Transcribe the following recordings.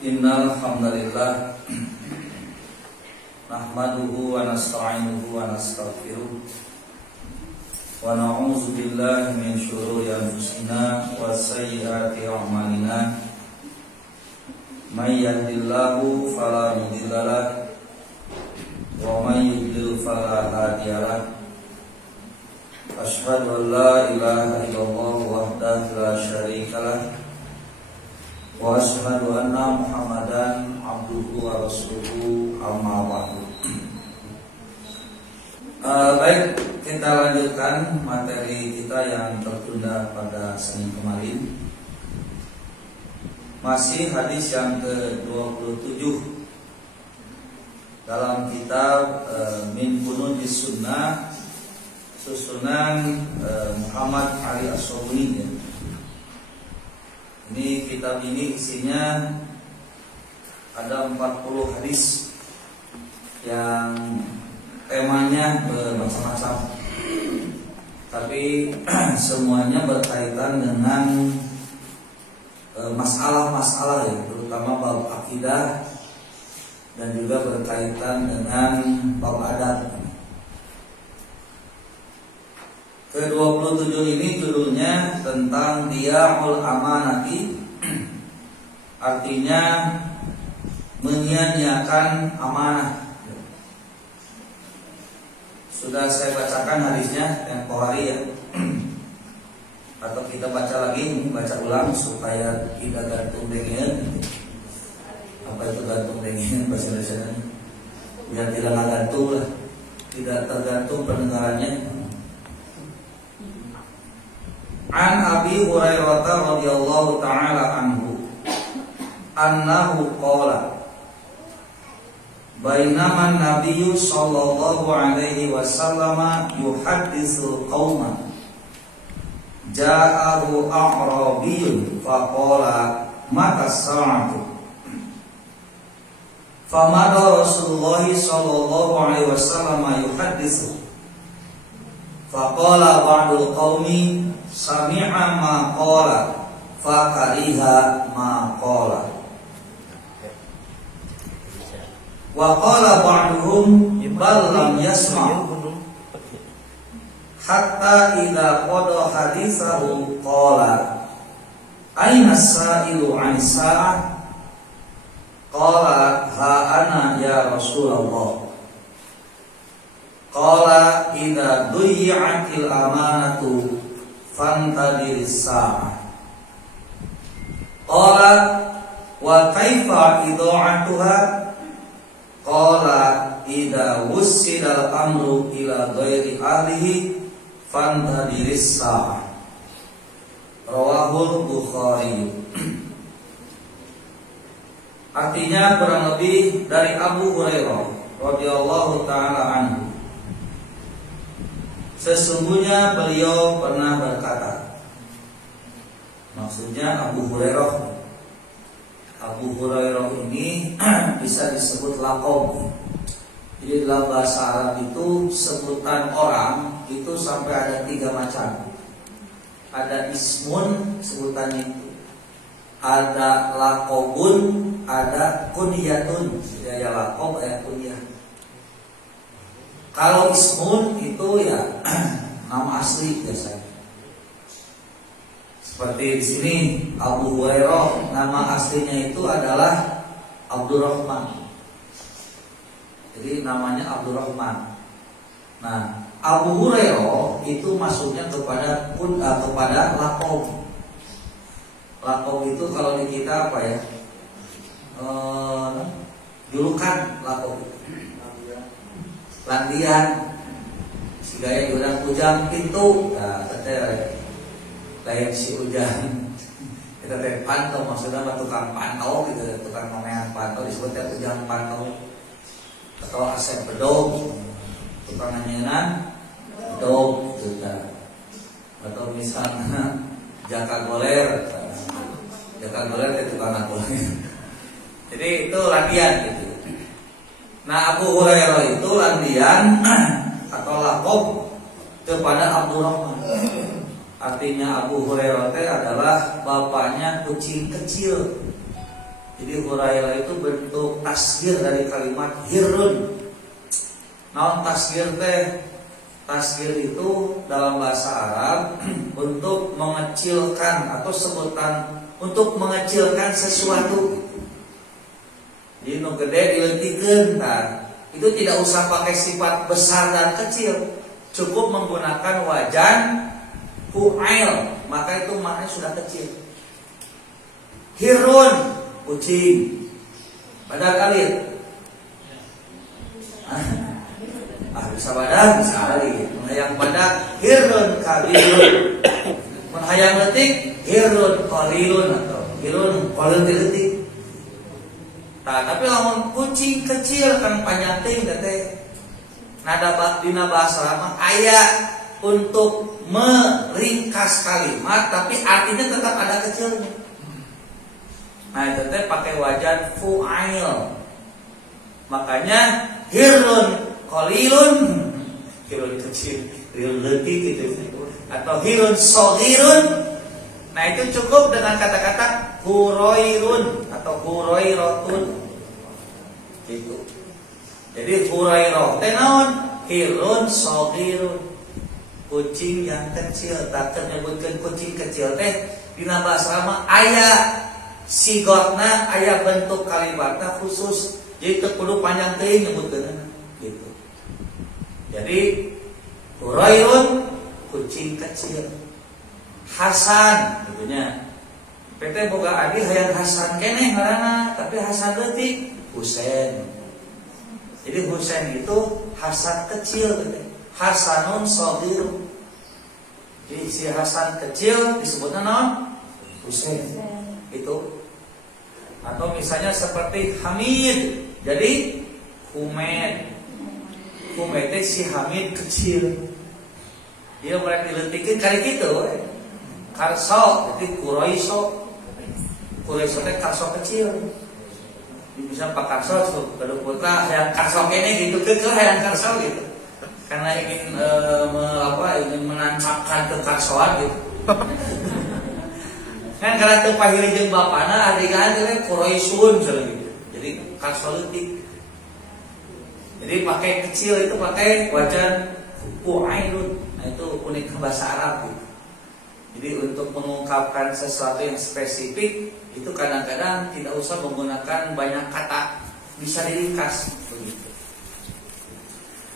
Innal hamdalillah nahmaduhu wa nasta'inuhu wa nastaghfiruh wa na'udzu billahi min shururi anfusina wa sayyiati a'malina. May yahdihillahu fala mudilla lahu wa may yudlil fala hadiya lahu. Asyhadu an la ilaha illallah wahdahu la syarika lahu wa asyhadu anna Muhammadan abduhu wa rasuluhu, amma ba'du. Baik, kita lanjutkan materi kita yang tertunda pada Senin kemarin. Masih hadis yang ke-27 dalam kitab Min Funudis Sunnah, susunan Muhammad Ali As-Sobuni. Ini kitab ini isinya ada 40 hadis yang temanya bermacam-macam, tapi semuanya berkaitan dengan masalah-masalah ya, terutama bab akidah dan juga berkaitan dengan bab adab. Ke-27 ini judulnya tentang Diya'ul Amanati, artinya menyia-nyiakan amanah. Sudah saya bacakan hadisnya tempo hari ya, atau kita baca lagi, baca ulang supaya tidak gantung dengan. Apa itu gantung dengan bahasa Indonesia? Biar tidak gantung lah, tidak tergantung pendengarannya. An Abi Hurairah radhiyallahu ta'ala anhu annahu qala bainama an-nabiyyu sallallahu alaihi wasallam yuhadditsul qauma ja'ahu a'rabiyyun faqala mata as-sa'atu famada Rasulullah sallallahu alaihi wasallam yuhadditsu faqala ba'dul qaumi sami'a ma qala fakariha ma qala wa qala ba'duhum bal lam yasma' hatta idza qada hadithahu qala aina as-sa'ilu 'an sa'ah qala ha ana ya Rasulullah qala idza duyi'atil amanatu fantadiris sa'ah qala wa kaifa idha'atuha qala idza wussidal amru ila ghairi ahlihi fantadiris sa'ah. Rawahul Bukhari. Artinya kurang lebih dari Abu Hurairah radhiyallahu taala anhu, sesungguhnya beliau pernah berkata, maksudnya Abu Hurairah. Abu Hurairah ini bisa disebut laqab. Jadi dalam bahasa Arab itu sebutan orang itu sampai ada 3 macam. Ada ismun, sebutannya itu. Ada laqabun, ada kunyatun. Jadi ya laqab, ya kunyah. Kalau ismun itu ya nama asli biasanya. Seperti di sini Abu Hurairah, nama aslinya itu adalah Abdurrahman. Jadi namanya Abdurrahman. Nah, Abu Hurairah itu masuknya kepada laqab. Laqab itu kalau di kita apa ya? Julukan laqab. Landian, si gaya diurang ujang pintu, nah teteh lain si ujang, kita teh pantau, maksudnya tukang pantau gitu, tukang nomean pantau disebutnya ujang pantau, atau asep bedog, tukang nanyenan bedog, gitu. Atau misalnya jaka goler itu tukang goler. Jadi itu latihan gitu. Nah, Abu Hurairah itu landian atau laqab kepada Abdurrahman. Artinya Abu Hurairah adalah bapaknya kucing kecil Jadi Hurairah itu bentuk tasghir dari kalimat hirun. Naon tasghir teh? Tasghir itu dalam bahasa Arab untuk mengecilkan atau sebutan untuk mengecilkan sesuatu. Jadi nu gede dileutikeun, itu tidak usah pakai sifat besar dan kecil, cukup menggunakan wajan fu'ail, maka itu maknanya sudah kecil. Hirun, kucing. Badak alit. Bisa badak, bisa alit. Menghayang badak, hirun kabirun. Menghayang letik, hirun qalilun atau hirun qalil letik. Nah, tapi lamun kucing kecil kan panyating teh. Nada dina bahasa Arab aya untuk meringkas kalimat tapi artinya tetap ada kecilnya. Nah, itu teh pakai wajan fu'ail. Makanya hirun qalilun, hirun kecil, hirun letik gitu. Atau hirun shaghirun. Nah, itu cukup dengan kata-kata hurairun atau hurairatun. Gitu. Jadi hurairah teh naon? Hirun shaghirun. Kucing yang kecil. Tak menyebutkan kucing kecil teh dina bahasa Arab aya sigotna, aya bentuk kalimatna khusus. Jadi teu kudu panjang teuing nyebutkeunna gitu. Jadi hurairun kucing kecil. Hasan tentunya. PT boga adi hayang Hasan keneh ngaranna, tapi Hasan leutik Husain. Jadi Husain itu Hasan kecil gitu. Hasanun shaghir. Jadi si Hasan kecil disebutnya naon? Husain. Itu. Atau misalnya seperti Hamid. Jadi Humaid. Humaid itu si Hamid kecil. Dia berarti diletikin kali gitu. Karso, jadi Quraiso. Quraiso teh karso kecil. Bisa Pak Karso kalau putra hayang karso kene gitu ke hayang karso gitu. Karena ingin ingin menancapkan kekarsoan gitu. Kan karena teu pahili jeung bapana adegan teh Quraisun gitu. Jadi karso leutik. Jadi pakai kecil itu pakai wajan fu'ailun. Nah, itu unik bahasa Arab gitu. Jadi untuk mengungkapkan sesuatu yang spesifik itu kadang-kadang tidak usah menggunakan banyak kata, bisa diringkas begitu.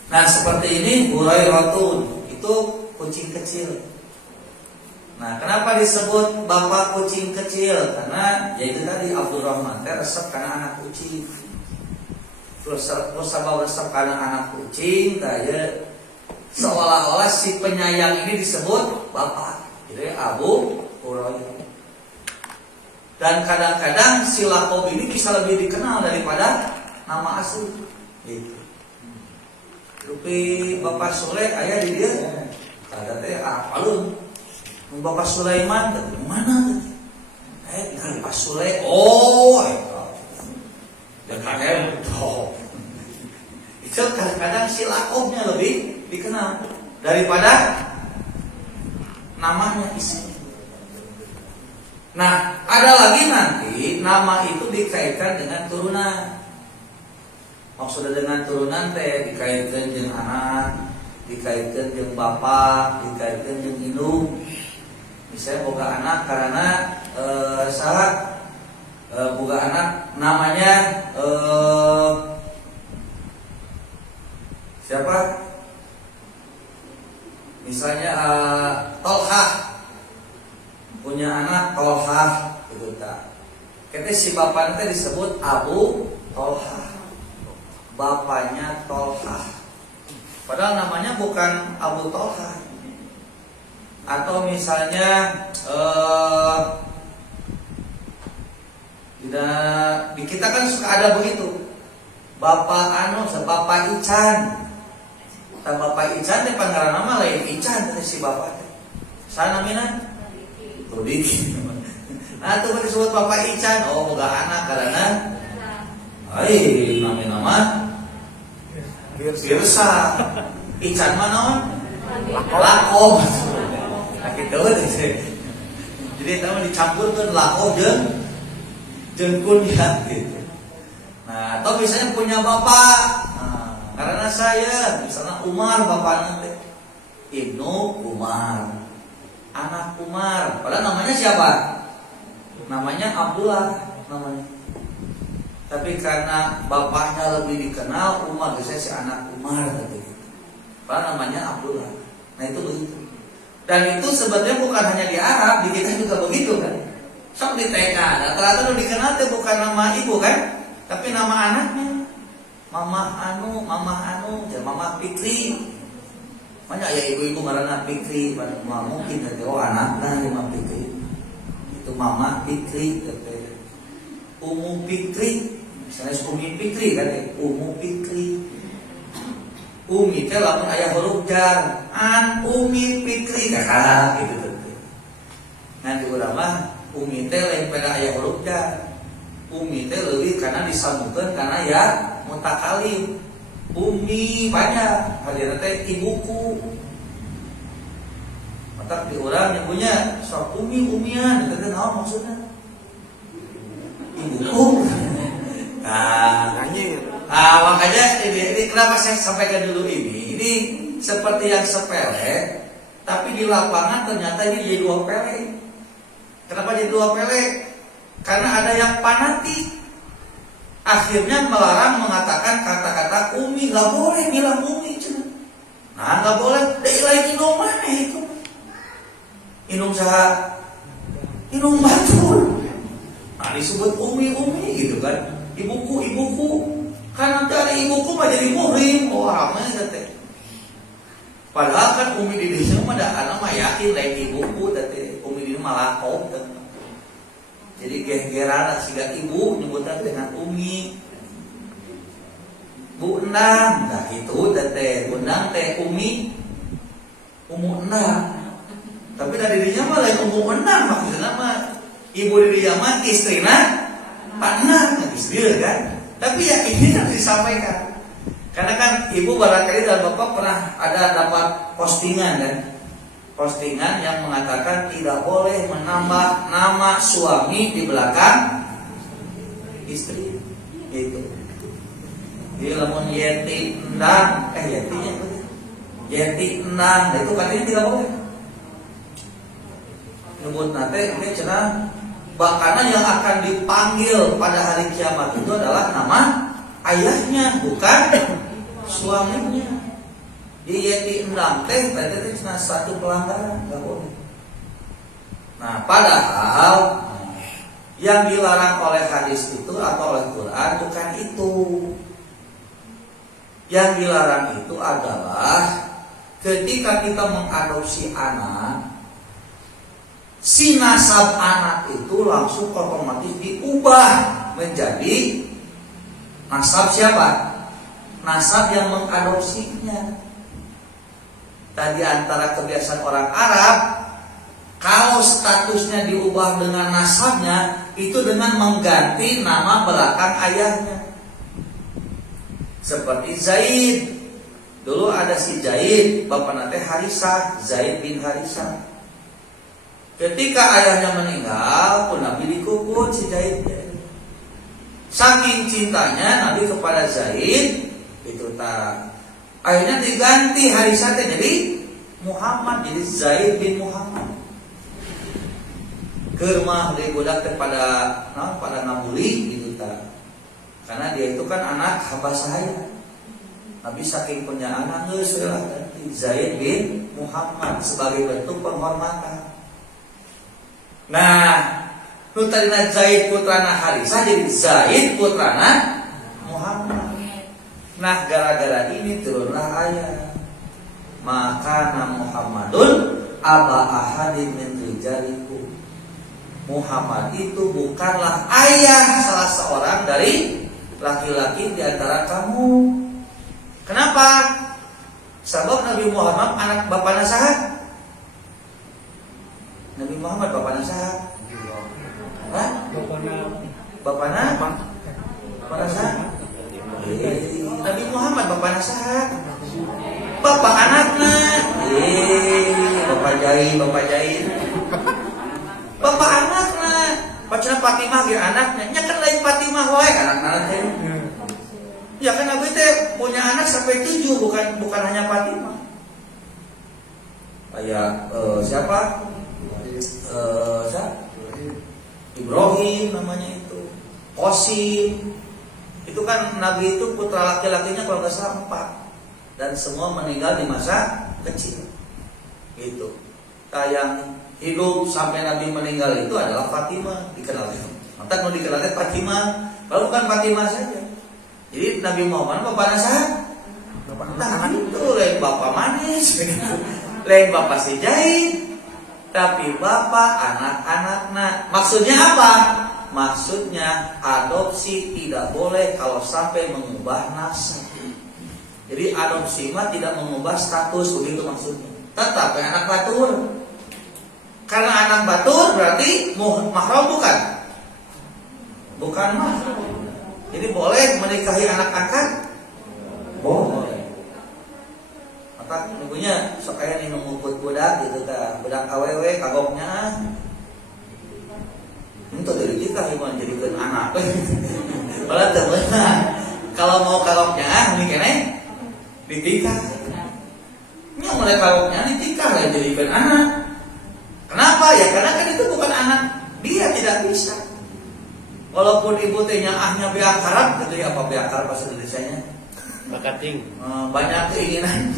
Nah, seperti ini hurairatun, itu kucing kecil. Nah, kenapa disebut bapak kucing kecil? Karena yaitu tadi Abdurrahman teh resep karena anak kucing. Terus sabab resep karena anak kucing, kayak seolah-olah si penyayang ini disebut bapak. Jadi Abu Hurairah. Dan kadang-kadang si lakob ini bisa lebih dikenal daripada nama asli. Gitu. Rupi Bapak Sule aya di dia. Ada teh apalun. Bapak Sulaiman mana? Kan Pak Sule. Oh, dan kakek. Itu kadang-kadang si lakobnya lebih dikenal daripada namanya isi. Nah, ada lagi nanti nama itu dikaitkan dengan turunan. Maksudnya dengan turunan teh dikaitkan dengan anak, dikaitkan dengan bapak, dikaitkan dengan indung. Misalnya boga anak karena boga anak namanya siapa? Misalnya Tolhah punya anak Tolhah gitu tak. Kita si bapaknya disebut Abu Tolhah, bapaknya Tolhah. Padahal namanya bukan Abu Tolhah. Atau misalnya di kita kan suka ada begitu. Bapak Ican. Bapak Ican teh panggilan nama lain Ican teh si bapak teh. Sana mina? Tudiki. Nah, itu disebut Bapak Ican. Oh, boga anak karena nama Birsa. Ican mah naon? Lakob. Nah, gitu. Jadi itu dicampurkeun lakob jeung jeung kunyah gitu. Nah, atau misalnya punya bapak, nah, karena saya misalnya Umar bapaknya teh Ibnu Umar, anak Umar, padahal namanya siapa? Namanya Abdullah namanya. Tapi karena bapaknya lebih dikenal Umar, biasanya si anak Umar gitu. Padahal namanya Abdullah. Nah itu begitu. Dan itu sebetulnya bukan hanya di Arab, di kita juga begitu kan. Sok di TK, rata-rata udah dikenal tuh bukan nama ibu kan, tapi nama anaknya. Mama anu, jadi Mama Fikri. Banyak ya ibu-ibu ngaranna Fikri, mungkin ada anaknya Mama Fikri. Itu Mama Fikri, Umu Fikri, misalnya Umi Fikri kan, Umu Fikri. Umi teh lamun aya huruf jar, an Umi Fikri kakak gitu tuh. Nanti urang mah Umi teh lain pada aya huruf jar. Umi teh leuwih karena disambungkeun karena ya mutakalim. Umi banyak, hadirna teh ibuku. Matak di urang nyebunya sok umian, itu naon maksudnya? Ibuku. Makanya ini kenapa saya sampaikan dulu ini seperti yang sepele, tapi di lapangan ternyata ini jadi dua pele. Kenapa jadi dua pele? Karena ada yang fanatik, akhirnya melarang mengatakan kata-kata umi, nggak boleh bilang umi, nah nggak boleh, dari lain inung mana itu? Inung saha? Inung batur. Nah disebut umi gitu kan? Ibuku. Karena dari ibuku mah jadi muhrim, ramai teh. Padahal kan umi di desa mah da anak mah yakin lain ibuku teh, umi di malah kau teh. Jadi gegeran siga ibu nyebutna dengan umi. Bu Endang, nah gitu teh, Bu Endang teh umi, Umu Endang. Tapi dari dirinya mah lain Umu Endang maksudna mah ibu dirinya mah istrina Pak Endang, istri kan. Tapi ya ini harus disampaikan. Karena kan ibu barangkali dan bapak pernah ada dapat postingan kan, postingan yang mengatakan tidak boleh menambah nama suami di belakang istri. Itu. Di lamun Yeti Endang, Yeti Endang, itu katanya tidak boleh. Nyebut nate ini cenah. Bahkan yang akan dipanggil pada hari kiamat itu adalah nama ayahnya, bukan suaminya. Di Yeti Endang teh berarti cuma satu pelanggaran, nggak boleh. Nah, padahal yang dilarang oleh hadis itu atau oleh Quran bukan itu. Yang dilarang itu adalah ketika kita mengadopsi anak, si nasab anak itu langsung otomatis diubah menjadi nasab siapa? Nasab yang mengadopsinya. Tadi antara kebiasaan orang Arab, kalau statusnya diubah dengan nasabnya, itu dengan mengganti nama belakang ayahnya. Seperti Zaid. Dulu ada si Zaid, bapaknya teh Harisah, Zaid bin Harisah. Ketika ayahnya meninggal, pun Nabi dikubur si Zaid. Saking cintanya Nabi kepada Zaid, itu tak. Akhirnya diganti Harisah jadi Muhammad, jadi Zaid bin Muhammad. Kermah dari budak pada ngabuli gitu tak. Karena dia itu kan anak hamba saya. Nabi saking punya anak geus lah ganti Zaid bin Muhammad sebagai bentuk penghormatan. Nah, nu tadina Zaid putrana Harisah jadi Zaid putrana Muhammad. Nah, gara-gara ini turunlah ayat. Maka Muhammadun aba ahadin min rijalikum. Muhammad itu bukanlah ayah salah seorang dari laki-laki di antara kamu. Kenapa? Sebab Nabi Muhammad anak bapana saha? Nabi Muhammad bapana saha? Hah? Bapana saha? Nabi Muhammad bapana saha? Bapak anakna. Bapak jahil. Bapak anakna. cenah Fatimah ge anaknya, nya kan lain Fatimah wae anak-anak teh. Ya kan Nabi teh punya anak sampai 7, bukan hanya Fatimah. Kayak siapa? Ibrahim namanya itu. Qasim. Itu kan Nabi itu putra laki-lakinya kalau nggak salah 4 dan semua meninggal di masa kecil. Gitu. Yang hidup sampai Nabi meninggal itu adalah Fatimah, dikenal itu. Maka mau dikenalnya Fatimah, kalau bukan Fatimah saja. Jadi Nabi Muhammad bapaknya saha? Nah itu lain bapak manis, lain bapak si jahit, tapi bapak anak-anaknya. Maksudnya apa? Maksudnya adopsi tidak boleh kalau sampai mengubah nasab. Jadi adopsi mah tidak mengubah status, begitu maksudnya. Tetap anak batur. Karena anak batur berarti mahram bukan? Bukan mahram. Jadi boleh menikahi anak angkat? Boleh. Maka ibunya sok aya nu nguput budak gitu tah, budak awewe kagoknya. Untuk dari kita iman jadikeun anak. Padahal teu beunang. Kalau mau kagoknya mending keneh ditikah. Nya mulai kagoknya ditikah lah jadikeun anak. Kenapa? Ya karena kan itu bukan anak dia, tidak bisa. Walaupun ibu teh nyaahnya beakaran, gitu ya, apa beakaran bahasa Indonesianya? Bakating. Banyak keinginan.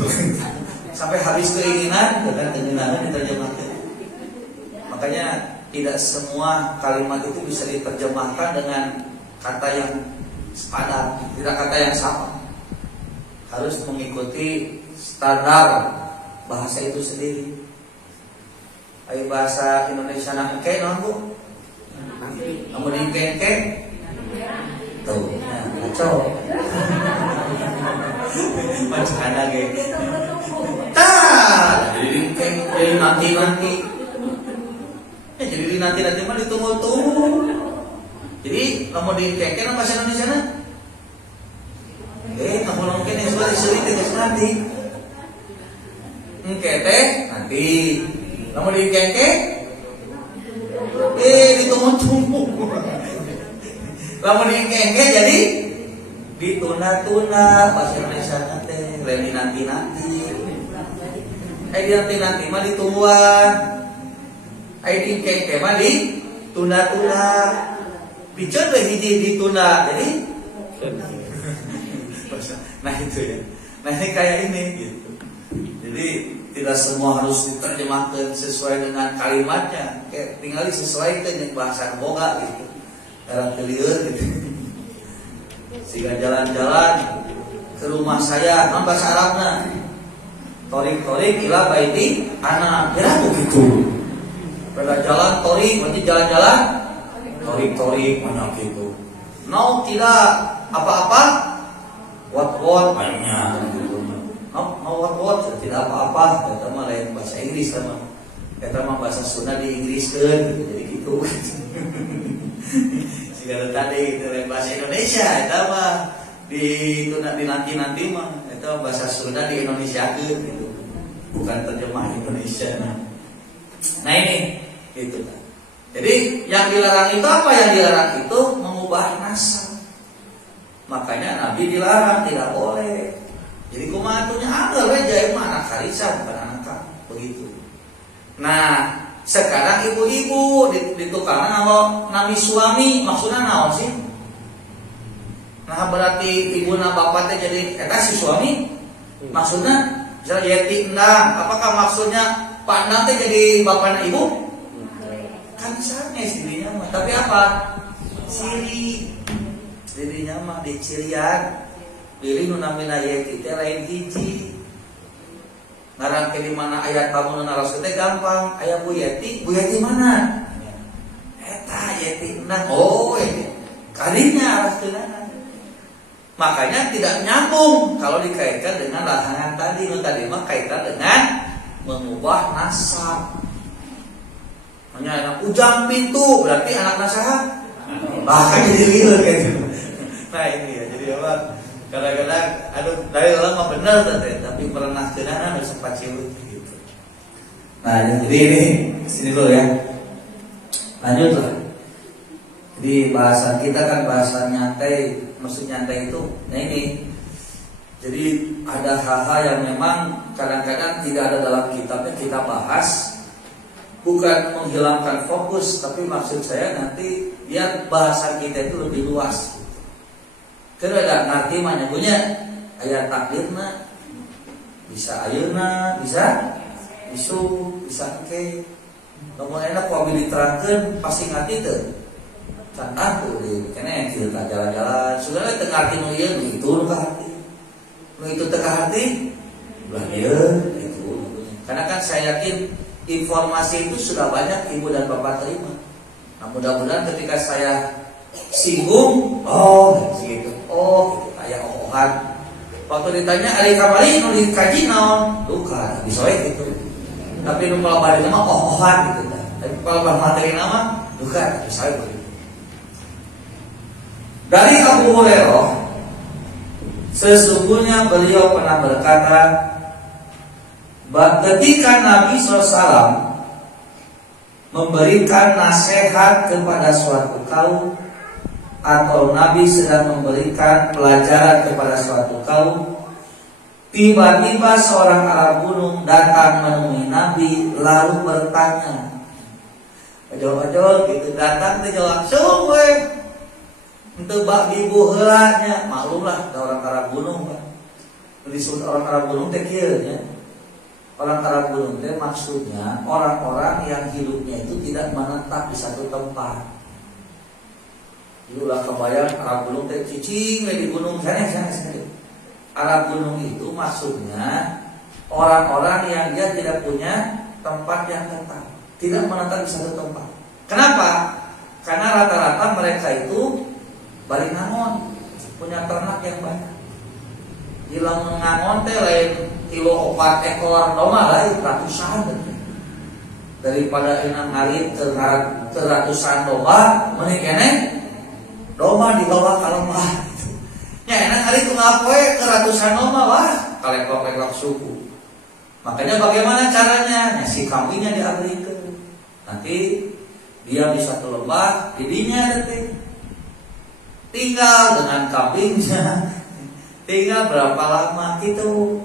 Sampai habis keinginan, dengan keinginan diterjemahkan. Makanya tidak semua kalimat itu bisa diterjemahkan dengan kata yang sepadan, tidak kata yang sama. Harus mengikuti standar bahasa itu sendiri. Ayo bahasa Indonesia nak engke naon Bu? Kamu di engke? Tuh, ngaco. Macam ada ge. Tah, jadi engke nanti. Ya jadi nanti mah ditunggu-tunggu. Jadi kamu di engke nama bahasa Indonesia na? Kamu nongken yang sudah disulit dengan nanti. Engke teh nanti. Kamu di engke? Ditunggu-tunggu. Kamu di engke jadi ditunda-tunda bahasa Indonesia nanti, lain nanti. Nanti mah ditungguan. Di engke mah ditunda-tunda. Bicara hiji ditunda, jadi. Nah itu ya. Nah ini kayak ini gitu. Jadi tidak semua harus diterjemahkan sesuai dengan kalimatnya. Kayak tinggal disesuaikan dengan bahasa boga gitu. Dalam keliur gitu. Sehingga jalan-jalan ke rumah saya, bahasa Arabnya torik-torik ila baiti anak. Ya begitu. Pada jalan torik, berarti jalan-jalan torik-torik mana gitu. No tidak apa-apa. What banyak gitu. No what tidak apa-apa. Kita mah lain bahasa Inggris sama. Kita mah bahasa Sunda di Inggris kan. Jadi gitu. Segala tadi itu lain bahasa Indonesia. Kita mah di nanti mah. Kita bahasa Sunda di Indonesia kan gitu. Bukan terjemah Indonesia. Nah ini gitu. Jadi yang dilarang itu apa? Yang dilarang itu mengubah nasab. Makanya Nabi dilarang, tidak boleh. Jadi kumatunya ada aja emang anak Karisa bukan anak kamu, begitu. Nah, sekarang ibu-ibu di tukangan nami suami, maksudnya naon sih? Nah, berarti ibu na bapaknya jadi si suami? Maksudnya misalnya Yeti Endang, apakah maksudnya Pak Endang jadi bapaknya ibu? Kan misalnya istrinya mah, tapi apa? Siri. Dirinya mah dicirian. Pilih nu namina Yeti teh lain hiji. Ngarangke di mana ayat kamu nu naros teh gampang. Aya Bu Yeti mana? Eta Yeti Endang. Oh, kalinya araskeunana. Makanya tidak nyambung kalau dikaitkan dengan larangan tadi. Nu tadi mah kaitan dengan mengubah nasab. Hanya anak ujang pintu berarti anak nasaha. Bahkan jadi liur gitu. Nah ini ya, jadi apa? Kadang-kadang dari lama benar tapi pernah kenana harus sempat ciut gitu. Nah jadi ini sini dulu ya. Lanjut lah. Di bahasa kita kan bahasa nyantai, maksud nyantai itu, nah ini. Jadi ada hal-hal yang memang kadang-kadang tidak ada dalam kitabnya kita bahas, bukan menghilangkan fokus, tapi maksud saya nanti biar bahasa kita itu lebih luas. Karena ada ngerti mana punya ayat takdirna, bisa ayeuna, bisa isu, bisa ke. Namun enak kalau diterangkan pasti ngerti tuh. Contoh tuh di kene kita jalan-jalan, sudah tengah hati nu ieu itu nu hati. Nu itu tengah hati, ulah ieu itu. Karena kan saya yakin informasi itu sudah banyak ibu dan bapak terima. Nah, mudah-mudahan ketika saya singgung, gitu. Kayak omongan. Waktu ditanya ari kamari nu dikaji naon? Bukan, bisa gitu. Tapi nu kalau bari nama omongan gitu. Tapi kalau materi nama bukan, bisa gitu. Dari Abu Hurairah, sesungguhnya beliau pernah berkata, ketika Nabi SAW memberikan nasihat kepada suatu kaum, atau Nabi sedang memberikan pelajaran kepada suatu kaum, tiba-tiba seorang Arab gunung datang menemui Nabi lalu bertanya, ojol-ojol gitu datang teh langsung untuk bak ibu helanya, maklumlah orang Arab gunung kan. Disebut orang Arab gunung teh kieu nya. Orang Arab gunung teh maksudnya orang-orang yang hidupnya itu tidak menetap di satu tempat. Itulah kebayang Arab gunung teh cicing di gunung sana. Arab gunung itu maksudnya orang-orang yang dia tidak punya tempat yang tetap, tidak menetap di satu tempat. Kenapa? Karena rata-rata mereka itu bari ngangon, punya ternak yang banyak. Di lamun ngangon teh lain kilo 4 ekor domba lain ratusan. Daripada enam hari ke ratusan domba, mending kene domba dibawa ka lembah. Ya enak hari ku ngapoe ke ratusan domba wah, kalek-kalek suku. Makanya bagaimana caranya? Si kambingnya diabrikeun. Nanti dia bisa ke lembah, didinya teh tinggal dengan kambingnya, tinggal berapa lama gitu,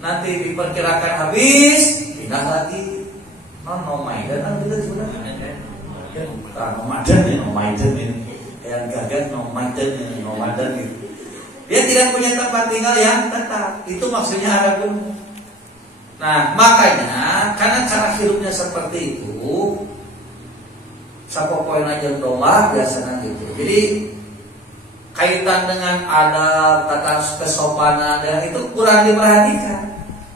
nanti diperkirakan habis, pindah lagi. Nomaidan gitu sudah. Nomaidan ini, yang gagal nomaden gitu. Dia tidak punya tempat tinggal yang tetap. Itu maksudnya Arab gunung. Nah makanya karena cara hidupnya seperti itu, sapopoin aja domba biasanya gitu. Jadi kaitan dengan adab, tata kesopanan dan itu kurang diperhatikan.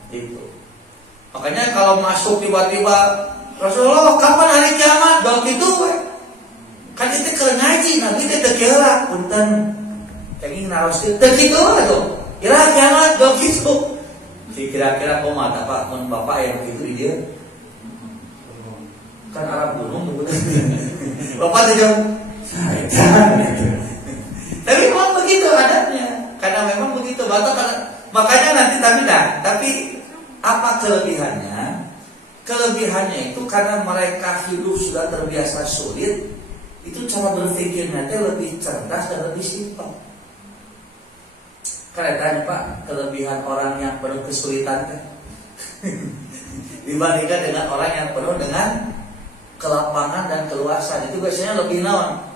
Gitu. Makanya kalau masuk tiba-tiba Rasulullah kapan hari kiamat? Dok itu kan itu keur ngaji, Nabi teh teu kira punten. Cenging naros teu kitu atuh. Kira kiamat dok itu. Kira-kira kumaha Pak mun Bapak yang begitu di dia? Kan Arab gunung Bapak teh jauh. Tapi memang begitu adatnya, karena memang begitu makanya nanti tapi apa kelebihannya? Kelebihannya itu karena mereka hidup sudah terbiasa sulit, itu cara berpikirnya lebih cerdas dan lebih simpel. Karena Pak, kelebihan orang yang penuh kesulitan kan? Dibandingkan dengan orang yang penuh dengan kelapangan dan keluasan, itu biasanya lebih naon?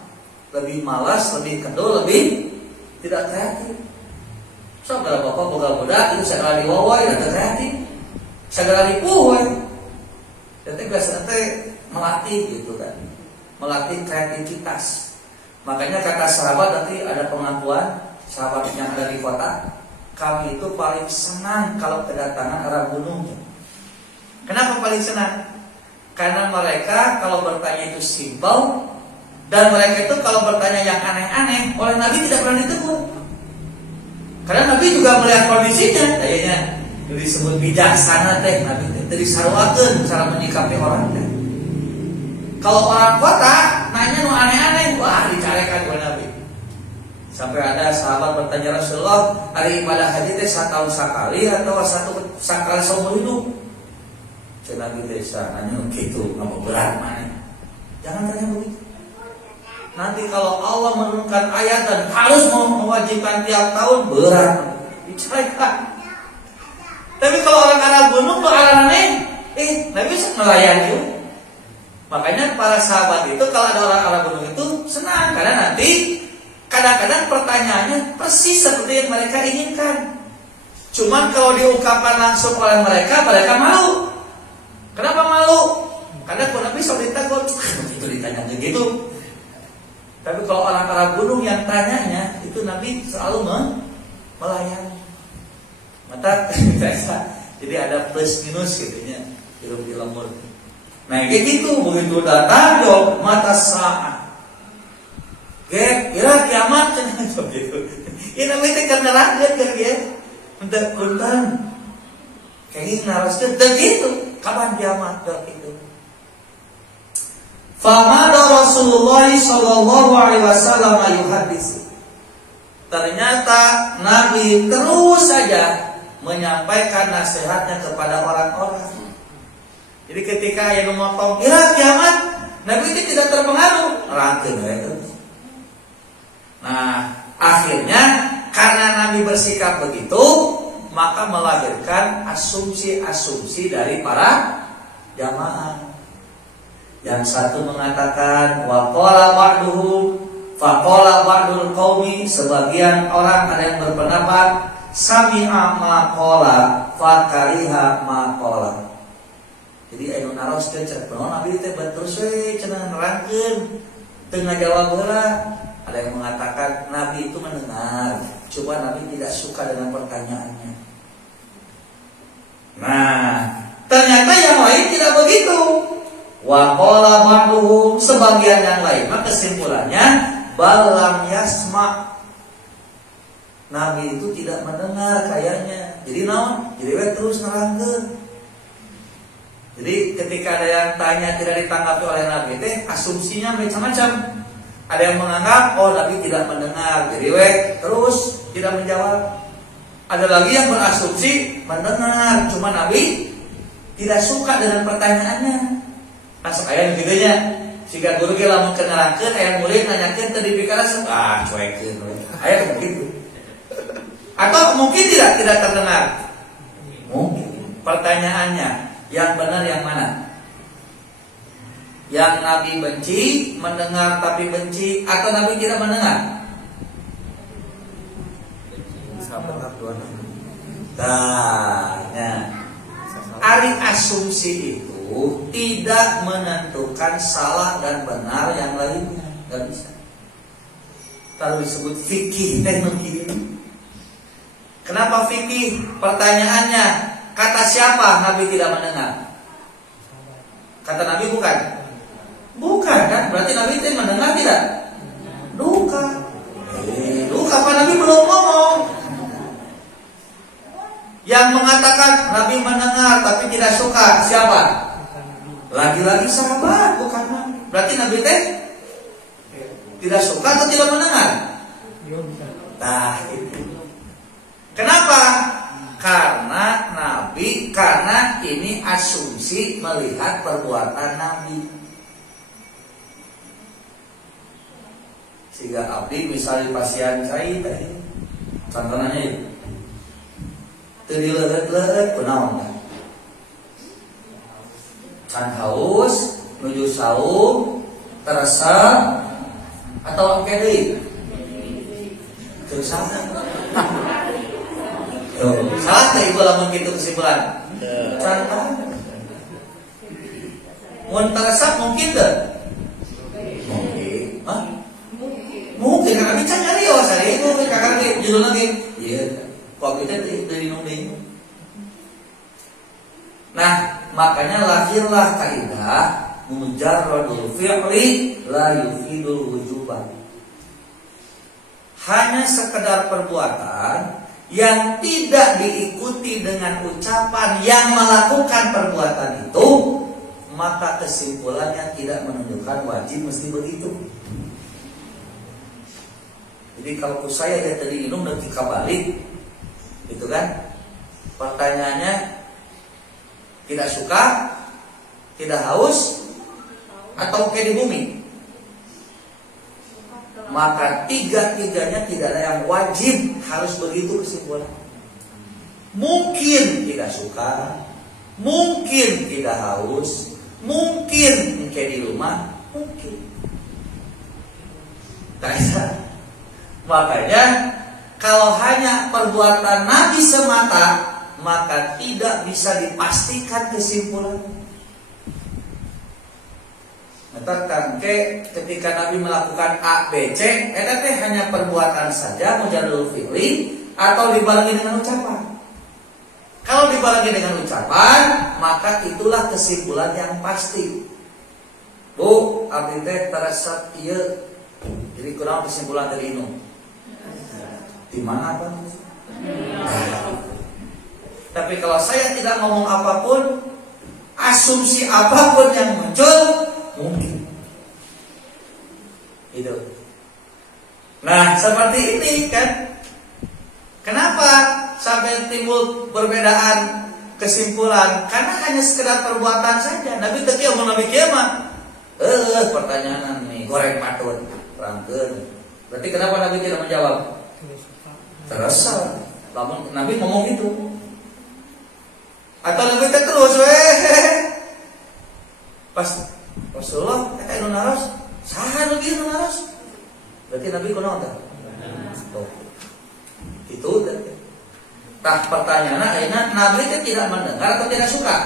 Lebih malas, lebih kendor, lebih tidak kreatif. Saudara bapak boga-boga itu segala diwawai dan kreatif, segala dipuhoi. Jadi biasanya melatih gitu kan, melatih kreativitas. Makanya kata sahabat nanti ada pengakuan sahabat yang ada di kota, kami itu paling senang kalau kedatangan Arab gunung. Kenapa paling senang? Karena mereka kalau bertanya itu simpel. Dan mereka itu kalau bertanya yang aneh-aneh oleh Nabi tidak pernah ditegur. Karena Nabi juga melihat kondisinya, kayaknya disebut bijaksana teh. Nabi tadi sarwakeun cara menyikapi orang teh. Kalau orang kota nanya nu aneh-aneh, wah dicarekan oleh Nabi. Sampai ada sahabat bertanya Rasulullah, hari ibadah haji teh setahun sekali atau satu sekali seumur hidup? Nabi teh nanya gitu, nggak berat mana? Jangan tanya begitu. Nanti kalau Allah menurunkan ayat dan harus mewajibkan tiap tahun, berat dicarikan. Tapi kalau orang arah gunung tuh aneh, nggak bisa nelayan yuk. Makanya para sahabat itu kalau ada orang arah gunung itu senang, karena nanti kadang-kadang pertanyaannya persis seperti yang mereka inginkan. Cuman kalau diungkapkan langsung oleh mereka malu. Kenapa malu? Karena kalau Nabi SAW takut itu ditanya begitu. Tapi kalau orang arah gunung yang tanyanya itu Nabi selalu melayani. Maka jadi ada plus minus gitunya hidup di lemur. Nah kayak gitu, begitu datang dong mata saat. Kira kiamat seperti itu. Ini namanya karena rakyat kan ya. Untuk kuntan. Kayak gini narasnya begitu. Kapan kiamat itu? Famada Rasulullah sallallahu alaihi wasallam yuhadis. Ternyata Nabi terus saja menyampaikan nasihatnya kepada orang-orang. Jadi ketika yang memotong kiamat, Nabi itu tidak terpengaruh. Rangkeun itu. Nah, akhirnya karena Nabi bersikap begitu, maka melahirkan asumsi-asumsi dari para jamaah. Yang satu mengatakan waqala ba'duhum faqala ba'dul qaumi, sebagian orang ada yang berpendapat sami'a ma qala fakariha ma qala. Jadi anu naros teh cenah Nabi teh terus we cenah nerangkeun teu ngajawab heula. Ada yang mengatakan Nabi itu mendengar, cuma Nabi tidak suka dengan pertanyaannya. Nah, ternyata yang lain tidak begitu. Wa qala ba'duhum, sebagian yang lain, maka kesimpulannya balam yasma, Nabi itu tidak mendengar kayaknya. Jadi naon? Jadi we terus nerangkeun. Jadi ketika ada yang tanya tidak ditanggapi oleh Nabi teh asumsinya macam-macam. Ada yang menganggap Nabi tidak mendengar, jadi we terus tidak menjawab. Ada lagi yang berasumsi mendengar, cuma Nabi tidak suka dengan pertanyaannya. Masuk ayat gitunya. Jika guru ge lamun kenerangkeun aya murid nanyakeun teu dipikara cuekeun. Aya begitu. Atau mungkin tidak terdengar. Mungkin. Pertanyaannya, yang benar yang mana? Yang Nabi benci, mendengar tapi benci, atau Nabi tidak mendengar? Ari asumsi itu tidak menentukan salah dan benar yang lainnya, nggak bisa. Kalau disebut fikih teknologi ini, kenapa fikih? Pertanyaannya, kata siapa Nabi tidak mendengar? Kata Nabi bukan? Bukan kan? Berarti Nabi tidak mendengar tidak? Duka. Duka apa Nabi belum ngomong? Yang mengatakan Nabi mendengar tapi tidak suka siapa? Lagi-lagi sahabat, bukan Nabi. Berarti Nabi teh tidak suka atau tidak mendengar? Nah, itu. Kenapa? Karena ini asumsi melihat perbuatan Nabi. Sehingga abdi misalnya pasien saya tadi, contohnya itu, tadi leret kunaon kan? Can haus, nuju saum, terasa, atau angke deui? Terus apa? Salah teh ibu lamun kitu kesimpulan. Can mun terasa mungkin teu? Mungkin. Hah? Mungkin karena bisa nyarios ari itu kakak ge judulna ge. Ieu kok kita dari nunding. Nah, makanya lahirlah kaidah mujarradul fi'li la yufidul wujuban. Hanya sekedar perbuatan yang tidak diikuti dengan ucapan yang melakukan perbuatan itu, maka kesimpulannya tidak menunjukkan wajib mesti begitu. Jadi kalau saya ya tadi minum dan dikabalik, gitu kan? Pertanyaannya, tidak suka, tidak haus, atau kayak di bumi? maka tiga-tiganya tidak ada yang wajib harus begitu kesimpulan. Mungkin tidak suka, mungkin tidak haus, mungkin kayak di rumah, mungkin. Makanya kalau hanya perbuatan Nabi semata, maka tidak bisa dipastikan kesimpulannya. Katakan ketika Nabi melakukan A, B, C, itu hanya perbuatan saja, mujadul fi'li atau dibarengi dengan ucapan. Kalau dibarengi dengan ucapan, maka itulah kesimpulan yang pasti. Bu, abdi teh teresep ieu. Jadi kurang kesimpulan dari ini. Di mana Pak? Tapi kalau saya tidak ngomong apapun, asumsi apapun yang muncul mungkin. Itu. Nah, seperti ini kan. Kenapa sampai timbul perbedaan kesimpulan? Karena hanya sekedar perbuatan saja. Nabi tadi omong Nabi kiamat. Pertanyaan nih, goreng patut, rangkeun. Berarti kenapa Nabi tidak menjawab? Terasa. Nabi ngomong gitu. Atau Nabi terus pas Rasulullah kata Ibnu Naras, saha nu kieu Naras? Berarti Nabi kunaon tah? Oh. Itu tah pertanyaanna ayeuna Nabi itu tidak mendengar atau tidak suka?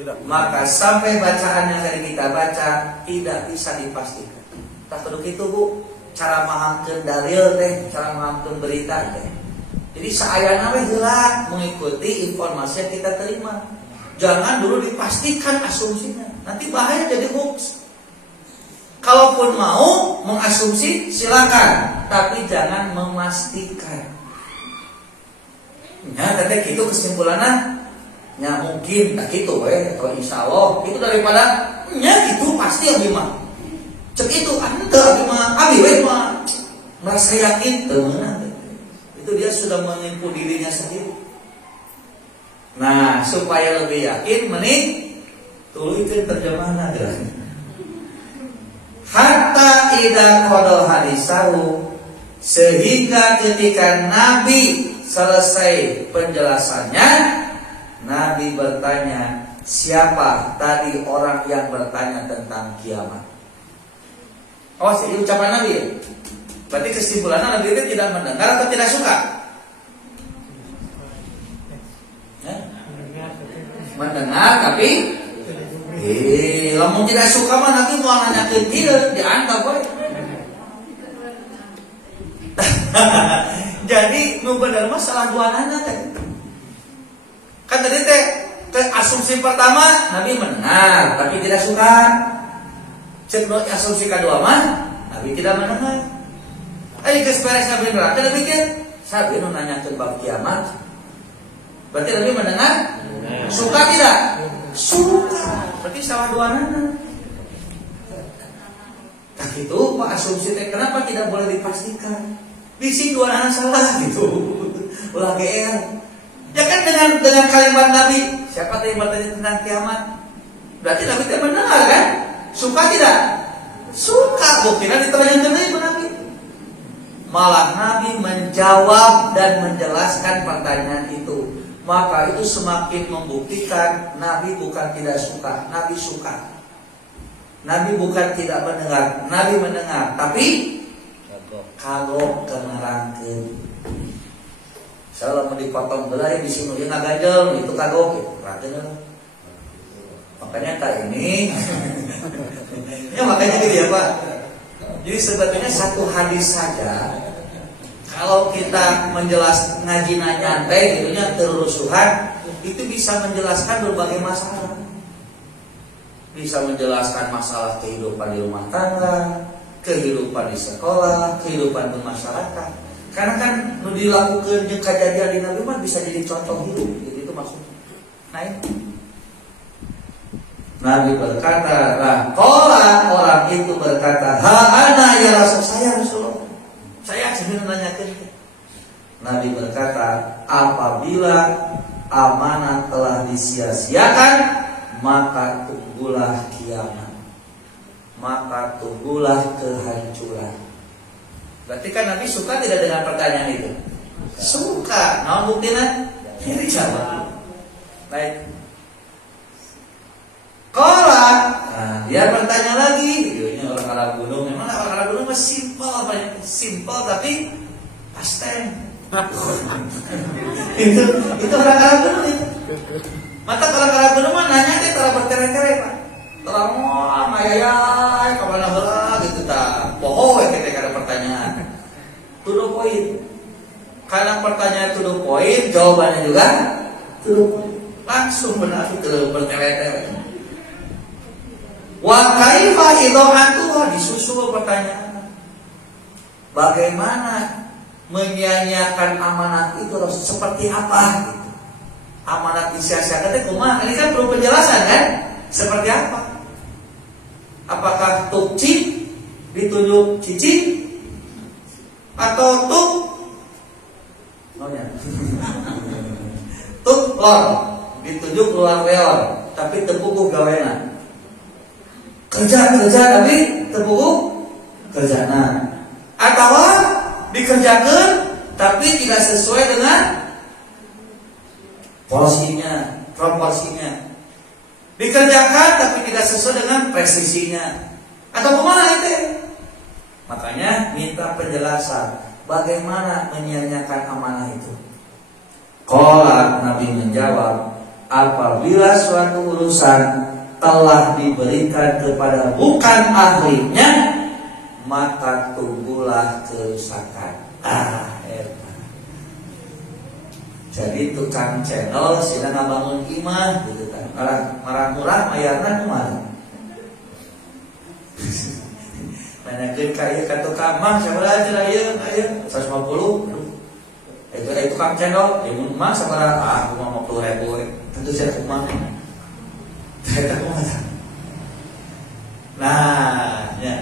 Tidak. Maka sampai bacaan yang tadi kita baca tidak bisa dipastikan. Tah kudu kitu Bu, cara mahamkeun dalil teh, cara mahamkeun berita teh. Jadi saayana we heula mengikuti informasi yang kita terima. Jangan dulu dipastikan asumsinya, nanti bahaya jadi hoax. Kalaupun mau mengasumsi silakan, tapi jangan memastikan. Ya, tadi gitu kesimpulannya. Ya mungkin tak gitu atau insya Allah itu daripada ya itu pasti abi mah. Cek itu ante abi mah, abi we mah merasa yakin temenan. Itu dia sudah menipu dirinya sendiri. Nah, supaya lebih yakin mending tuluykeun terjemahan aja. Hatta idza qada hadisahu, sehingga ketika Nabi selesai penjelasannya, Nabi bertanya, siapa tadi orang yang bertanya tentang kiamat? Awas, ini ucapan Nabi ya? Berarti kesimpulannya Nabi itu tidak mendengar atau tidak suka? Mendengar tapi lamun tidak suka mah nanti mau nanyakeun kieu diantap we. Jadi nu bener mah salah duanana teh. Kan tadi teh asumsi pertama Nabi mendengar tapi tidak suka. Cek asumsi kedua mah Nabi tidak mendengar. Geus beres Nabi neraka Nabi mikir, sabi nu nanyakeun bab kiamat. Berarti Nabi mendengar? Suka tidak? Suka. Berarti salah dua nana. Nah itu Pak asumsi teh kenapa tidak boleh dipastikan? Bising dua nana salah gitu. Ulah GR. Ya kan dengan kalimat Nabi, siapa tadi bertanya tentang kiamat? Berarti Nabi tidak mendengar kan? Suka tidak? Suka. Buktinya ditanyakan deui Nabi. Malah Nabi menjawab dan menjelaskan pertanyaan itu. Maka itu semakin membuktikan Nabi bukan tidak suka, Nabi suka. Nabi bukan tidak mendengar, Nabi mendengar, tapi kagok kenerangkeun. Kalau mau dipotong belai di sini dia ngagajel, itu kagok, rakeun. Makanya tak ini, ya makanya gitu ya Pak. Jadi sebetulnya satu hadis saja. Kalau kita menjelaskan ngaji nyantai gitunya terusuhan, itu bisa menjelaskan berbagai masalah. Bisa menjelaskan masalah kehidupan di rumah tangga, kehidupan di sekolah, kehidupan bermasyarakat. Karena kan dilakukan jeung kejadian di Nabi mah bisa jadi contoh hidup, gitu itu maksudnya. Nah, itu. Nabi berkata, orang itu berkata, ha ana ya Rasul, saya Rasulullah. Saya sedang menanyakan. Nabi berkata, apabila amanat telah disia-siakan, maka tunggulah kiamat. maka tumbuhlah kehancuran. Berarti kan Nabi suka tidak dengan pertanyaan itu? Suka. Nah, buktinya ini jawab. Baik. Kola, nah, dia bertanya lagi. Ini orang Arab gunung. Memang orang Arab gunung masih simple tapi pasten. itu orang Arab gunung itu. Mata orang Arab gunung mah nanya teh tara bertere-tere Pak. Tara moal mayay kamana heula gitu tah. Poho we teh kada pertanyaan. To the point. Karena pertanyaan to the point, jawabannya juga to the point. Langsung benar itu bertele-tele. Wa kaifa idha'atuha, disusul pertanyaan. Bagaimana menyia-nyiakan amanat itu harus seperti apa gitu. Amanat disia-siakan itu kumaha? Ini kan perlu penjelasan kan? Seperti apa? Apakah tuk cik ditunjuk cicing atau tuk tuk lor ditunjuk luar leor tapi tepukuh gawena. Kerja tapi tepukuh kerjana. Atau dikerjakan tapi tidak sesuai dengan porsinya, proporsinya. Dikerjakan tapi tidak sesuai dengan presisinya. Atau kemana itu? Makanya minta penjelasan bagaimana menyia-nyiakan amanah itu. Qala, Nabi menjawab, apabila suatu urusan telah diberikan kepada bukan ahlinya, maka tumbuhlah kerusakan. Jadi tukang channel sila ngabangun imah gitu kan. Marah-murah mayarna kumaha. Nanyakeun ka ieu ka tukang mah sabaraha cenah ieu? Aya 150. Itu tukang channel, ieu mah sabaraha? Ah, kumaha 50.000 we. Tentu saya kumaha. Nah, ya.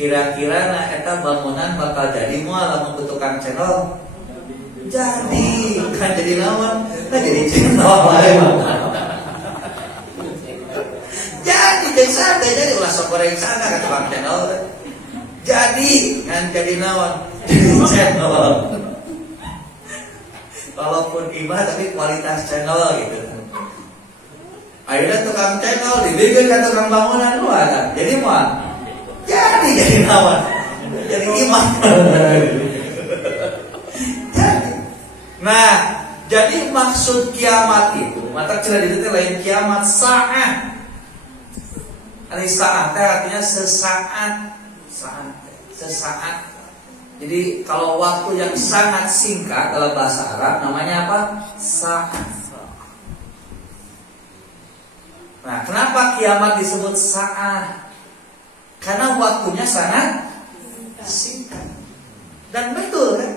Kira-kira nah eta bangunan bakal jadi moal lamun ku tukang channel. Jadi, kan jadi naon? Kan jadi channel lain. Jadi santai jadi ulah sok goreng sana ka tukang channel. Jadi, kan jadi naon? Jadi channel. Walaupun imah tapi kualitas channel gitu. Akhirnya tukang channel dibikin ke tukang bangunan lu ada. Jadi mah jadi nawan. Jadi imam. Nah, jadi maksud kiamat itu, mata cerita itu lain kiamat saat. Ini saat artinya sesaat. Jadi kalau waktu yang sangat singkat dalam bahasa Arab namanya apa? Saat. Nah, kenapa kiamat disebut saat? Karena waktunya sangat singkat. Dan betul kan?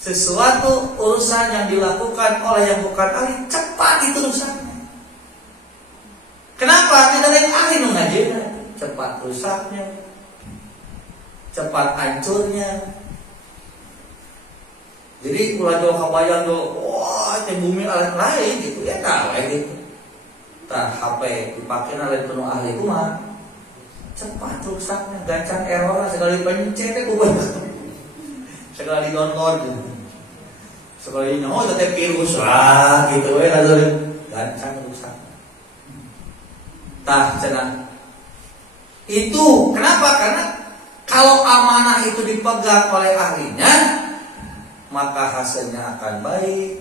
Sesuatu urusan yang dilakukan oleh yang bukan ahli cepat itu rusaknya. Kenapa? Tidak ada yang ahli ngajina. Cepat rusaknya, cepat hancurnya. Jadi ulah jauh kabayang jauh, wah itu bumi alat lain gitu ya tahu gitu. Tah HP dipakai oleh penuh ahli kumaha cepat rusaknya, gancang error sekali pencet teh kumaha sekali download sekali nyaho teh virus lah gitu we gancang rusak. Tah cenah itu kenapa? Karena kalau amanah itu dipegang oleh ahlinya maka hasilnya akan baik,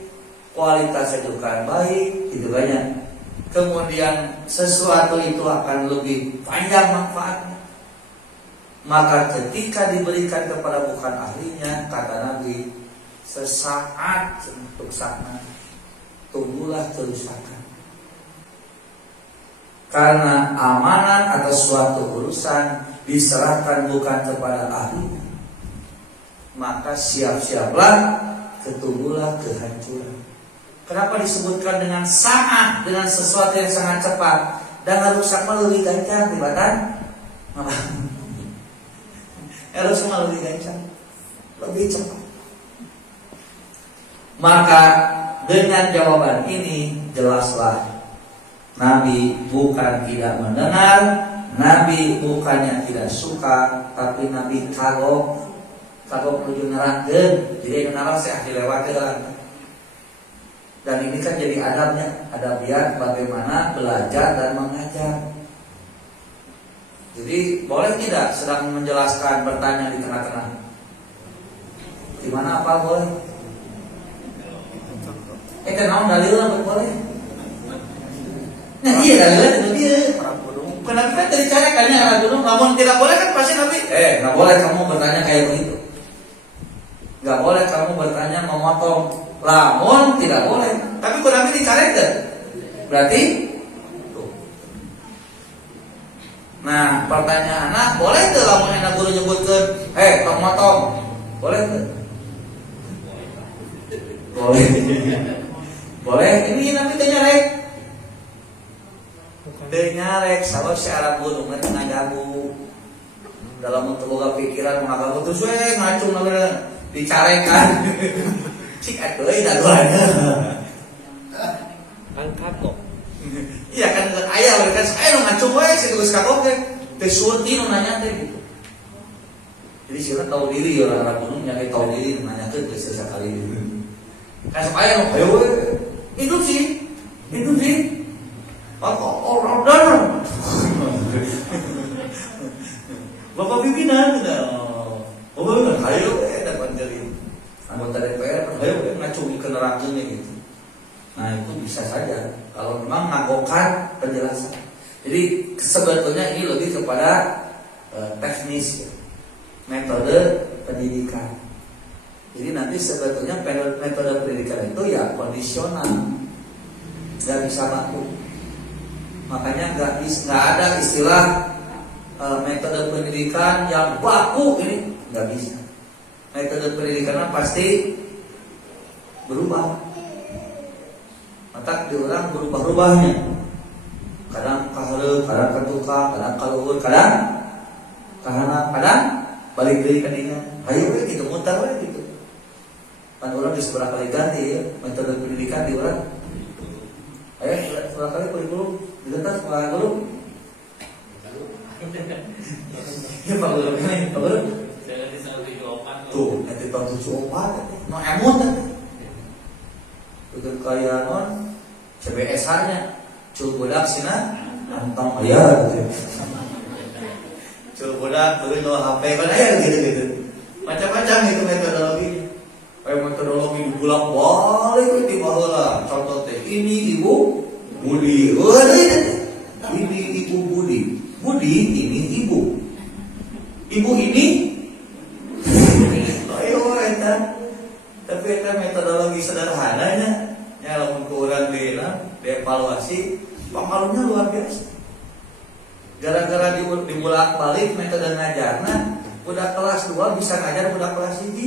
kualitasnya juga akan baik gitu banyak. Kemudian sesuatu itu akan lebih panjang manfaatnya. Maka ketika diberikan kepada bukan ahlinya, kata Nabi, sesaat untuk sana tumbuhlah kerusakan. Karena amanat atau suatu urusan diserahkan bukan kepada ahlinya, maka siap-siaplah ketumbuhlah kehancuran. Kenapa disebutkan dengan saat, dengan sesuatu yang sangat cepat dan rusak lebih gancang tibatan? Rusak lebih gancang, lebih cepat. Maka dengan jawaban ini jelaslah Nabi bukan tidak mendengar Nabi bukannya tidak suka, tapi Nabi kagok menuju nerangkeun. Jadi narang saya dilewatkeun. Dan ini kan jadi adabnya, adabiat bagaimana belajar dan mengajar. Jadi boleh tidak sedang menjelaskan bertanya di tengah-tengah? Di mana apa boleh? Kenapa dalilnya boleh? Nah iya dalilnya itu dia. Kenapa kan dari cara kalian arah gunung, namun tidak boleh kan pasti Nabi. Nggak boleh kamu bertanya kayak begitu. Nggak boleh kamu bertanya memotong. Lamun tidak boleh. Tapi kalau Nabi dicarekeun, berarti. Tuh. Nah pertanyaan boleh tuh lamun enak guru nyebutkan, tong motong, boleh tuh? Boleh. Boleh. Ini Nabi tanya rek. Nyarek sabab si Arab gunung tengah jago dalam untuk boga pikiran maka terus ngacung namanya dicarekan cik atuh dagoannya angkat kok iya kan aya mereka saya ngacung we si tulis kakok teh surti nu nanya teh gitu. Jadi sih tahu diri orang Arab gunung nyari tahu diri nanya ke sekali kan supaya ayo hidup sih orang dalam Bapak pimpinan ayo dapat jadi anggota DPR ayo ngacungi ke nerakanya gitu. Nah itu bisa saja kalau memang ngagokan penjelasan. Jadi sebetulnya ini lebih kepada teknis ya, metode pendidikan. Jadi nanti sebetulnya metode pendidikan itu ya kondisional, nggak bisa baku. Makanya nggak ada istilah metode pendidikan yang baku ini nggak bisa. Metode pendidikan pasti berubah. Mata diulang berubah-ubahnya. Kadang kahareuk, kadang ketukang, kadang kaluhur, kadang kahana, kadang balik deui ka dinya. Hayu we gitu mutar we gitu. Kan urang di seberapa kali ganti ya metode pendidikan di urang. Seberapa kali kurikulum diletak sekolah dulu. Ya Pak Guru ini, Pak Guru. Tuh, nanti tahun 74, no emot kan? Itu kayak non CBS-nya, cul budak sina, antong ayah gitu. Cul budak beri no HP kan ayah gitu. Macam-macam itu metodologi. Kayak metodologi bulak balik di baheula. Contoh teh ini Ibu Budi, ini Ibu Budi ini Ibu ini ayo eta tapi eta metodologi sederhananya nya lamun kurang dievaluasi pamalunya luar biasa gara-gara dibulak-balik metode ngajarna budak kelas 2 bisa ngajar budak kelas 1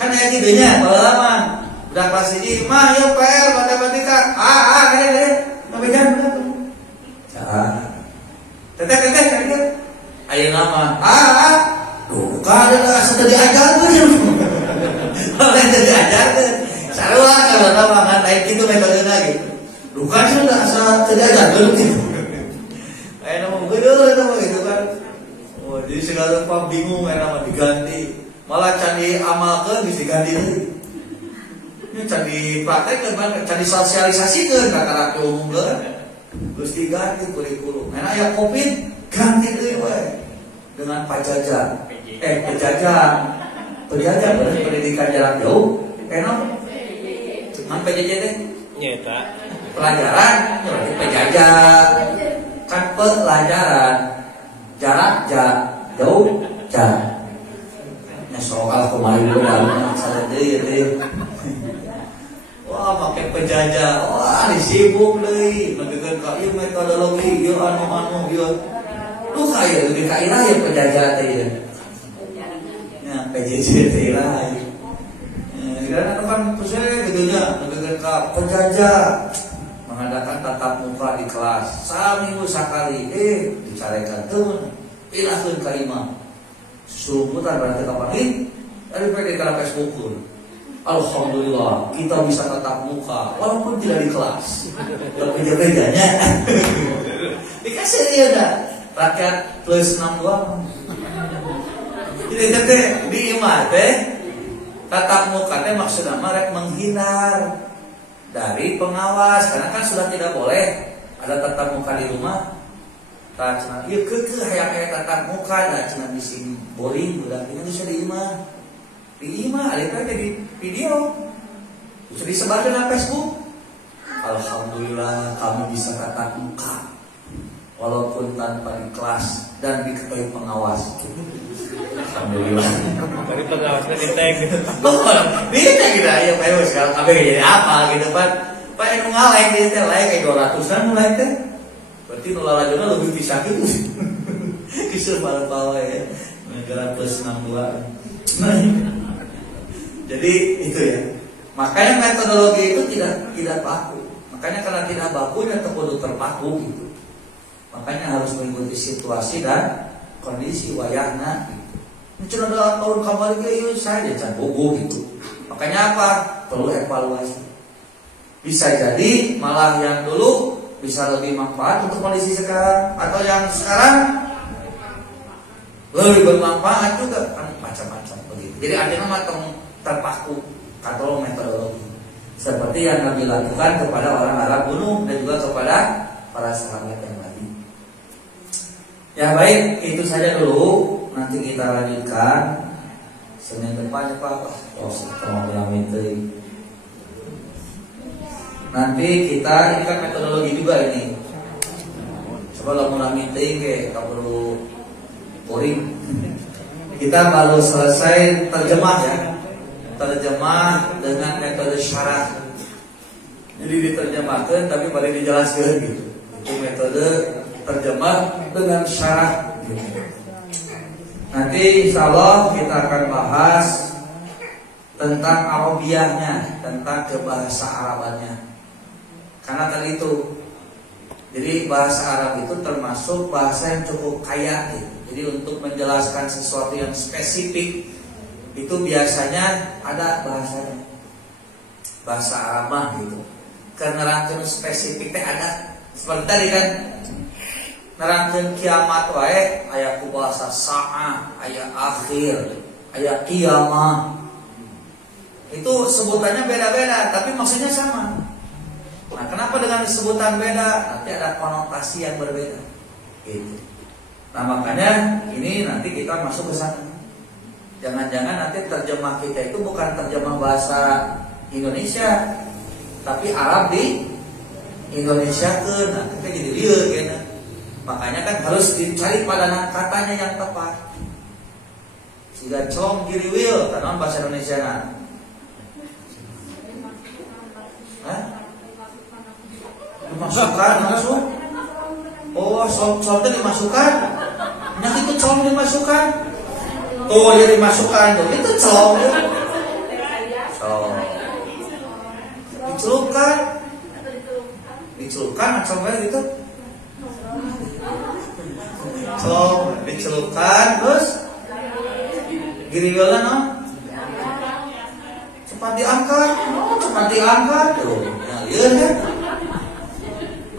kan aya tideunya pengalaman budak kelas 1 mah ya PR matematika ngabejan budak teteh ayo nama bukan ada asal diajarkan oleh diajarkan sarua kalau nama ngatain gitu metodenya gitu bukan sudah asal diajarkan gitu ayo nama gitu kan jadi segala rupa bingung ayo nama diganti malah candi amalkan diganti lagi ini candi praktek kan candi sosialisasi kan kata umum kan terus diganti kurikulum. Karena ya COVID ganti deh dengan penjajah pendidikan jarak jauh. Kenapa? Cuman PJJ deh. Nyata. Pelajaran berarti penjajah. Kan pelajaran jarak jauh. Nah soal kemarin dulu baru salah deh. Wah, pakai penjajah, wah disibuk deh, mendengar kaya metodologi, yo anu, yo, lu kaya lebih kaya ya penjajah teh, ya PJJ teh lah, karena kan pusing gitunya, mendengar penjajah mengadakan tatap muka di kelas, seminggu sekali, dicarekan tuh, ilahkan kalimat, sumputan berarti kapan ini, dari PDK Facebook pun. Alhamdulillah kita bisa tatap muka walaupun tidak di kelas. Berbeda-bedanya ya dah. Rakyat plus 62. Jadi teh di imah teh tatap muka teh maksudnya mereka menghindar dari pengawas karena kan sudah tidak boleh ada tatap muka di rumah. Tak cina ieu keukeuh hayang tatap muka da cina bisi boring udah ini bisa di imah. Di imah ada teh di video. Bisa disebarkan di Facebook. Alhamdulillah kami bisa tatap muka walaupun tanpa di kelas dan diketahui pengawas. Alhamdulillah. Dari pengawasnya di tag. Bisa kita ya Pak Yus kalau kami jadi apa gitu Pak. Pak yang ngaleng dia teh lain kayak 200-an mulai teh. Berarti nolak aja lebih bisa gitu. Kisah malu-malu ya. Negara plus 62. Jadi itu ya. Makanya metodologi itu tidak baku. Makanya karena tidak baku ya kudu terpaku gitu. Makanya harus mengikuti situasi dan kondisi wayahna gitu. Cuma dalam tahun kembali ke itu saya jangan bobo gitu. Makanya apa? Perlu evaluasi. Bisa jadi malah yang dulu bisa lebih manfaat untuk kondisi sekarang, atau yang sekarang lebih bermanfaat juga kan macam-macam begitu. Jadi artinya matang terpaku atau metodologi seperti yang Nabi lakukan kepada orang Arab kuno dan juga kepada para sahabat yang lain. Ya baik, itu saja dulu. Nanti kita lanjutkan Senin depan ya Pak. Nanti kita ini kan metodologi juga ini. Coba mau meeting kayak perlu boring. Kita baru selesai terjemah ya. Terjemah dengan metode syarah. Jadi diterjemahkan tapi baru dijelaskan gitu. Itu metode terjemah dengan syarah gitu. Nanti insya Allah kita akan bahas tentang Arabiahnya, tentang kebahasa Arabannya. Karena tadi itu, jadi bahasa Arab itu termasuk bahasa yang cukup kaya gitu. Jadi untuk menjelaskan sesuatu yang spesifik itu biasanya ada bahasanya, bahasa Arab gitu. Kenerangkeun spesifiknya ada. Seperti tadi kan, nerangkeun kiamat wae aya ku bahasa saah, aya akhir, aya kiamah. Itu sebutannya beda-beda, tapi maksudnya sama. Nah, kenapa dengan sebutan beda? Nanti ada konotasi yang berbeda. Gitu. Nah, makanya ini nanti kita masuk ke sana. Jangan-jangan nanti terjemah kita itu bukan terjemah bahasa Indonesia, tapi Arab di Indonesia ke. Nah, kita jadi lieur gitu. Makanya kan harus dicari padanan katanya yang tepat. Siga com giriwil, karena bahasa Indonesia nah. Hah? Dimasukkan langsung. Oh, solnya dimasukkan. Yang itu com dimasukkan. Oh, dia dimasukkan tuh. Itu com. Dicelupkan. Dicelupkan sampai gitu. Dicelupkan terus giriwilna no? Cepat diangkat tuh. Nah, iya kan?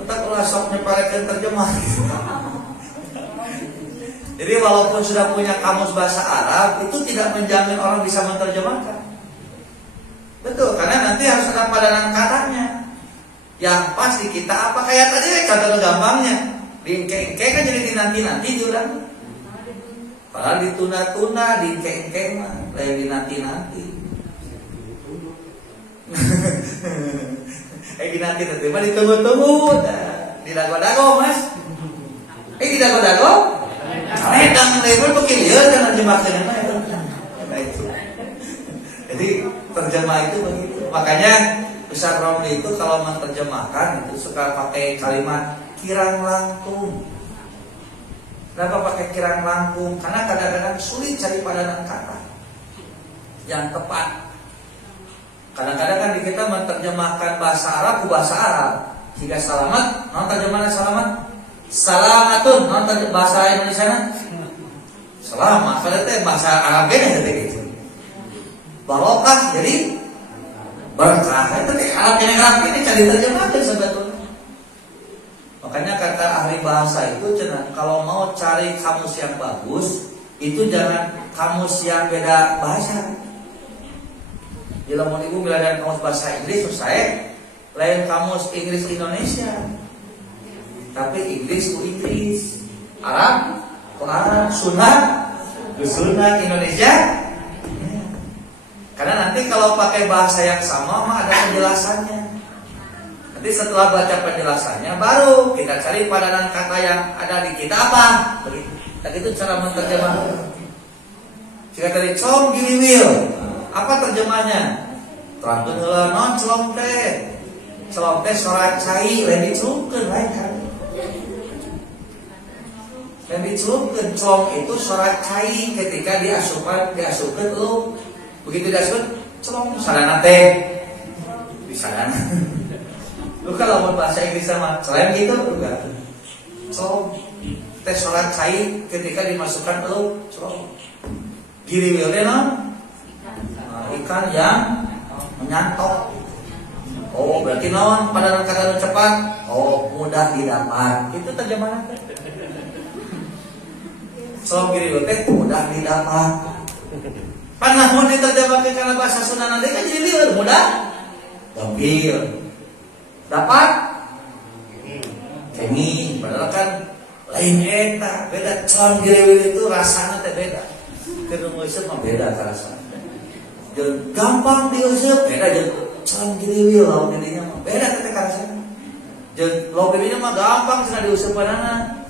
Kita kalau sok nyeparekeun terjemah. Jadi walaupun sudah punya kamus bahasa Arab, itu tidak menjamin orang bisa menerjemahkan. Betul, karena nanti harus ada padanan katanya. Yang pasti kita apa kayak tadi contoh gampangnya. Diengke-engke kan jadi dinanti-nanti juga. Padahal ditunda-tunda, diengke-engke mah lain dinanti-nanti. Dinanti-nanti mah ditunggu-tunggu. Didago-dago Mas. Didago-dago. Edang level pakai lieur kan terjemahkeun mah itu. Jadi terjemah itu begitu. Makanya Ustaz Romli itu kalau menerjemahkan itu suka pakai kalimat kirang langkung. Kenapa pakai kirang langkung? Karena kadang-kadang sulit cari padanan kata yang tepat. Kadang-kadang kan kita menerjemahkan bahasa Arab ke bahasa Arab. Jika selamat, non terjemahan selamat. Salamatun, non bahasa Indonesia na. Selamat, padahal itu bahasa Arab gitu. Barokah jadi berkah. Itu Arab yang Arab ini cari terjemahan sebetulnya. Makanya kata ahli bahasa itu kalau mau cari kamus yang bagus, itu jangan kamus yang beda bahasa. Bila mau ibu belajar kamus bahasa Inggris, saya lain kamus Inggris Indonesia, tapi Inggris ku Inggris, Arab ku Arab, Sunda ku Sunda Indonesia. Karena nanti kalau pakai bahasa yang sama mah ada penjelasannya. Nanti setelah baca penjelasannya baru kita cari padanan kata yang ada di kita apa. Begitu. Dan itu cara menerjemah. Jika tadi com giliwil, apa terjemahnya? Terangkeun heula non celom teh. Celom teh sorak cai lain dicelupkeun lain kan. Lain dicelupkeun celom itu sorak cai ketika diasupkeun lu. Begitu diasupkeun celom sadana teh. Bisadana. Lu kalau mau bahasa Inggris sama selain gitu enggak. Celom teh sorak cai ketika dimasukkan lu celom. Giliwil teh non ikan yang menyantok. Oh, berarti naon pada kata cepat? Oh, mudah didapat. Itu terjemahan. So giliwil teh mudah didapat. Pan mun diterjemahkeun kana bahasa Sunda nanti kan jadi lieur mudah. Gampil. Dapat? Kenging, padahal kan lain eta, beda. Con giliwil itu rasanya teh beda. Keur ngeuseub mah beda rasana. Jeung gampang diuseup beda jeung con giliwil lauk dirinya mah beda ketika rasana. Jeung lauk dirinya mah gampang cenah diuseup panana.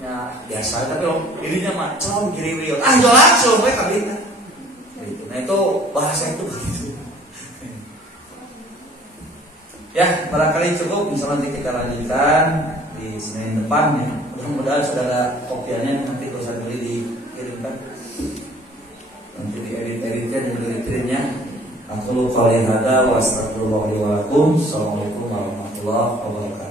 Ya biasa tapi lauk dirinya mah con giliwil. Ah jo langsung we ka kita. Gitu. Nah itu bahasa itu begitu. Ya barangkali cukup, bisa nanti kita lanjutkan di Senin depan ya. Mudah-mudahan saudara kopiannya nanti bisa beli dikirimkan. Nanti diedit-editnya dan dikirimnya. Aku qouli hada wa astagfirullah li wa lakum. Assalamualaikum warahmatullahi wabarakatuh.